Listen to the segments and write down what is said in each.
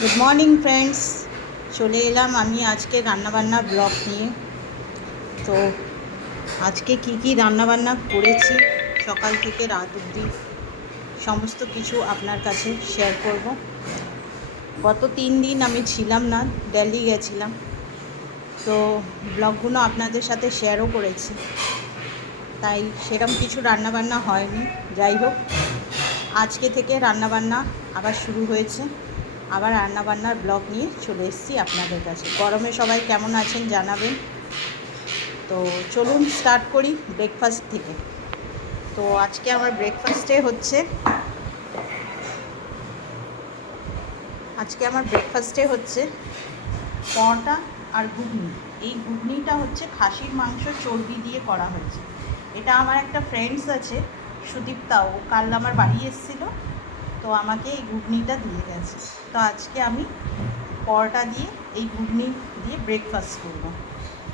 Good morning friends, চলে এলাম আমি আজকে রান্নাবান্নার ব্লগ নিয়ে। তো আজকে কি রান্নাবান্না করেছি সকাল থেকে রাত অবধি সমস্ত কিছু আপনার কাছে শেয়ার করব। গত 3 দিন আমি ছিলাম না, দিল্লি গেছিলাম, তো ব্লগগুলো আপনাদের সাথে শেয়ারও করেছি, তাই সেরকম কিছু রান্নাবান্না হয়নি। যাই হোক, আজকে থেকে রান্নাবান্না আবার শুরু হয়েছে, আবার রান্নাবান্নার ব্লগ নিয়ে চলে এসেছি আপনাদের কাছে। গরমে সবাই কেমন আছেন জানাবেন। তো চলুন স্টার্ট করি ব্রেকফাস্ট থেকে। তো আজকে আমার ব্রেকফাস্টে হচ্ছে পরোটা আর ঘুগনি। এই ঘুগনিটা হচ্ছে খাসির মাংস চর্বি দিয়ে করা হয়েছে। এটা আমার একটা ফ্রেন্ডস আছে, সুদীপ্তা, ও কাল আমার বাড়ি এসেছিলো, তো আমাকে এই ঘুগনিটা দিয়ে গেছে। তো আজকে আমি পরোটা দিয়ে এই ঘুগনি দিয়ে ব্রেকফাস্ট করব।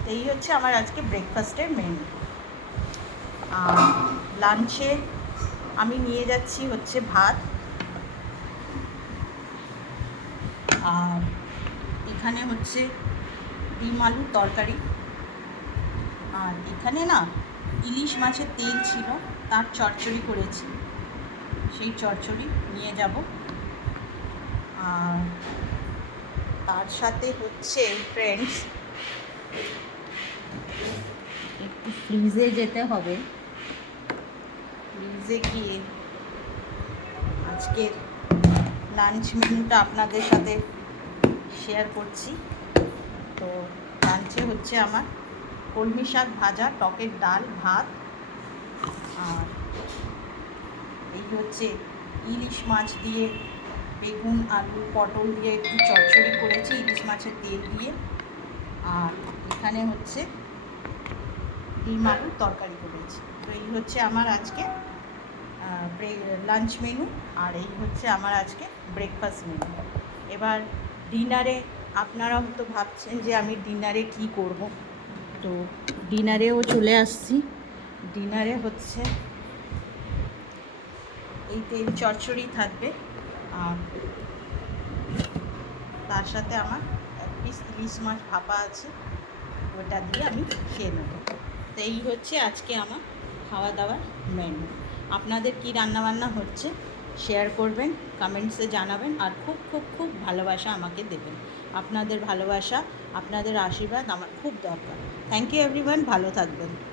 তো এই হচ্ছে আমার আজকে ব্রেকফাস্টের মেনু। আর লাঞ্চে আমি নিয়ে যাচ্ছি হচ্ছে ভাত, আর এখানে হচ্ছে ডিম আলুর তরকারি, আর এখানে না ইলিশ মাছের তেল ছিল, তার চচ্চড়ি করেছি, সেই চচ্চড়ি নিয়ে যাব। আর তার সাথে হচ্ছে ফ্রেন্ডস একটু ফ্রিজে যেতে হবে, ফ্রিজে গিয়ে আজকের লাঞ্চ মেনুটা আপনাদের সাথে শেয়ার করছি। তো লাঞ্চে হচ্ছে আমার কলমি শাক ভাজা, টকের ডাল, ভাত, আর এই হচ্ছে ইলিশ মাছ দিয়ে বেগুন, আলু, পটল দিয়ে একটু চচ্চড়ি করেছি ইলিশ মাছের তেল দিয়ে, আর এখানে হচ্ছে ডিম আলুর তরকারি করেছি। তো এই হচ্ছে আমার আজকে লাঞ্চ মেনু, আর এই হচ্ছে আমার আজকে ব্রেকফাস্ট মেনু। এবার ডিনারে আপনারা হয়তো ভাবছেন যে আমি ডিনারে কি করব, তো ডিনারেও চলে আসছি। ডিনারে হচ্ছে এই তেল চচ্চড়ি থাকবে, আর তার সাথে আমার এক পিস ইলিশ মাছ ভাপা আছে, ওটা দিয়ে আমি খেয়ে নেব। তো এই হচ্ছে আজকে আমার খাওয়া দাওয়ার মেনু। আপনাদের কি রান্নাবান্না হচ্ছে শেয়ার করবেন, কমেন্টসে জানাবেন, আর খুব খুব খুব ভালোবাসা আমাকে দেবেন। আপনাদের ভালোবাসা, আপনাদের আশীর্বাদ আমার খুব দরকার। থ্যাংক ইউ এভরিওয়ান, ভালো থাকবেন।